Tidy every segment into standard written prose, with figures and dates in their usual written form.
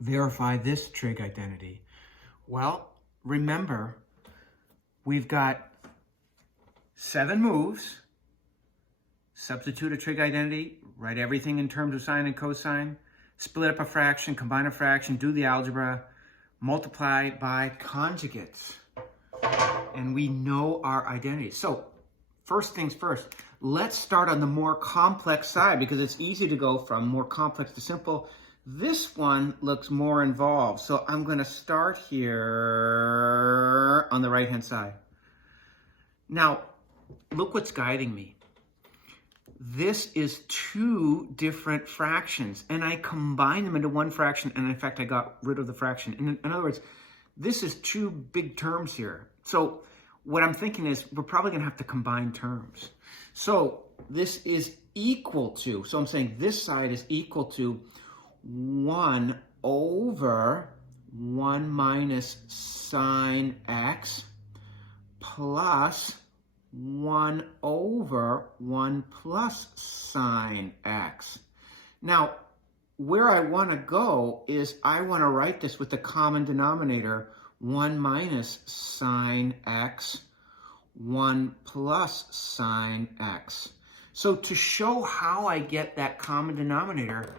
verify this trig identity? Well, remember, we've got 7 moves. Substitute a trig identity, write everything in terms of sine and cosine, split up a fraction, combine a fraction, do the algebra, multiply by conjugates. And we know our identity. So first things first, let's start on the more complex side because it's easy to go from more complex to simple. This one looks more involved. So I'm going to start here on the right-hand side. Now, look what's guiding me. This is 2 different fractions, and I combined them into one fraction, and in fact, I got rid of the fraction. In other words, this is 2 big terms here. So what I'm thinking is we're probably going to have to combine terms. So this is equal to, so I'm saying this side is equal to 1 over 1 minus sine x plus 1 over 1 plus sine x. Now, where I want to go is I want to write this with the common denominator, 1 minus sine x, 1 plus sine x. So to show how I get that common denominator,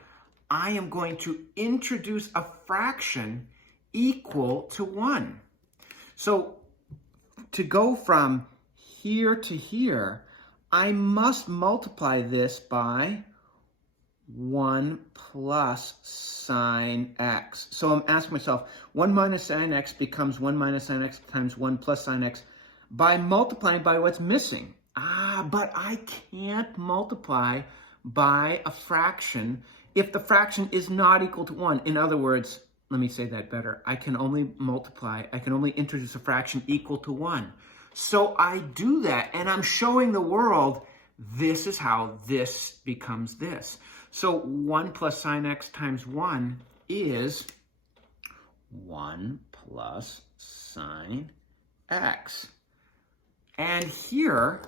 I am going to introduce a fraction equal to 1. So to go from here to here, I must multiply this by 1 plus sine x. So I'm asking myself, 1 minus sine x becomes 1 minus sine x times 1 plus sine x by multiplying by what's missing. But I can't multiply by a fraction if the fraction is not equal to 1. In other words, let me say that better. I can only introduce a fraction equal to 1. So I do that, and I'm showing the world this is how this becomes this. So 1 plus sine x times 1 is 1 plus sine x. And here,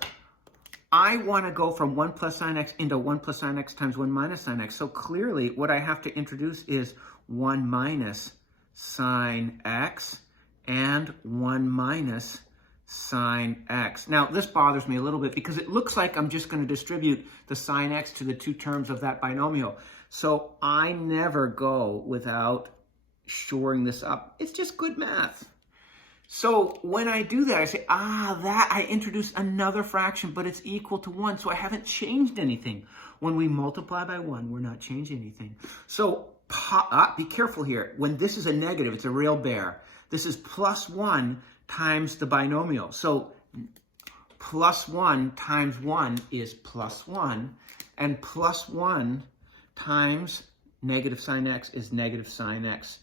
I want to go from 1 plus sine x into 1 plus sine x times 1 minus sine x. So clearly, what I have to introduce is 1 minus sine x and 1 minus sine x. Now, this bothers me a little bit because it looks like I'm just going to distribute the sine x to the 2 terms of that binomial. So I never go without shoring this up. It's just good math. So when I do that, I say, I introduce another fraction, but it's equal to 1. So I haven't changed anything. When we multiply by 1, we're not changing anything. So be careful here. When this is a negative, it's a real bear. This is plus 1 times the binomial. So plus 1 times 1 is plus 1, and plus 1 times negative sine x is negative sine x.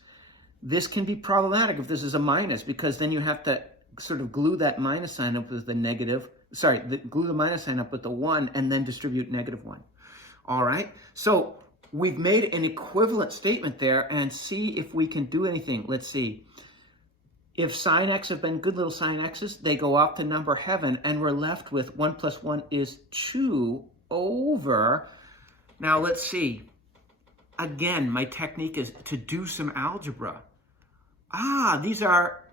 This can be problematic if this is a minus, because then you have to sort of glue that minus sign up with the negative, glue the minus sign up with the 1 and then distribute negative 1. All right, so we've made an equivalent statement there, and see if we can do anything. Let's see. If sine x have been good little sine x's, they go off to number heaven, and we're left with 1 plus 1 is 2 over. Now let's see. Again, my technique is to do some algebra. These are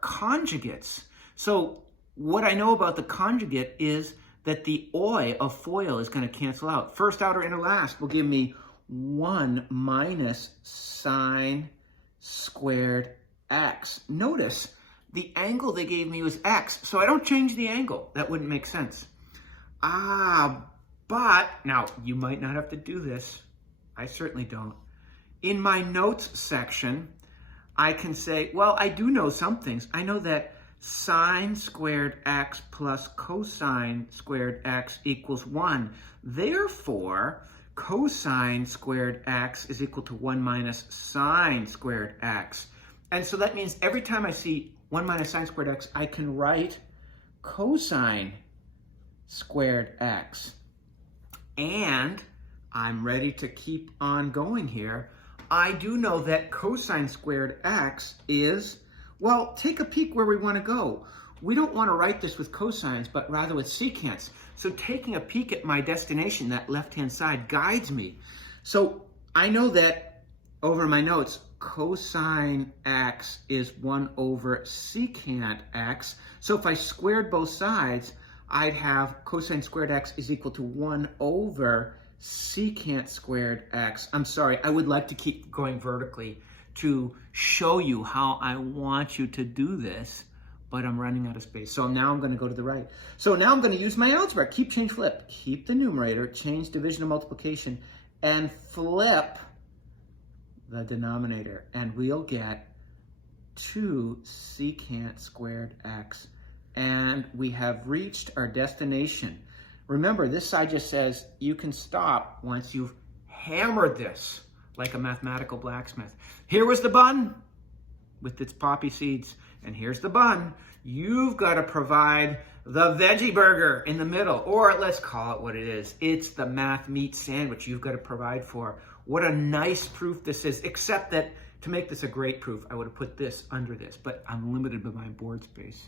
conjugates. So what I know about the conjugate is that the oi of FOIL is going to cancel out. First outer inner last will give me 1 minus sine squared x. Notice the angle they gave me was x, so I don't change the angle. That wouldn't make sense. But now you might not have to do this. I certainly don't. In my notes section, I can say, well, I do know some things. I know that sine squared x plus cosine squared x equals 1. Therefore, cosine squared x is equal to 1 minus sine squared x. And so that means every time I see 1 minus sine squared x, I can write cosine squared x. And I'm ready to keep on going here. I do know that cosine squared x is, well, take a peek where we want to go. We don't want to write this with cosines, but rather with secants. So taking a peek at my destination, that left-hand side, guides me. So I know that over my notes, cosine x is 1 over secant x. So if I squared both sides, I'd have cosine squared x is equal to 1 over secant squared x. I'm sorry, I would like to keep going vertically to show you how I want you to do this, but I'm running out of space. So now I'm going to go to the right. So now I'm going to use my algebra. Keep, change, flip. Keep the numerator, change division and multiplication, and flip the denominator. And we'll get 2 secant squared x. And we have reached our destination. Remember, this side just says you can stop once you've hammered this like a mathematical blacksmith. Here was the bun with its poppy seeds, and here's the bun. You've got to provide the veggie burger in the middle, or let's call it what it is. It's the math meat sandwich you've got to provide for. What a nice proof this is, except that to make this a great proof, I would have put this under this, but I'm limited by my board space.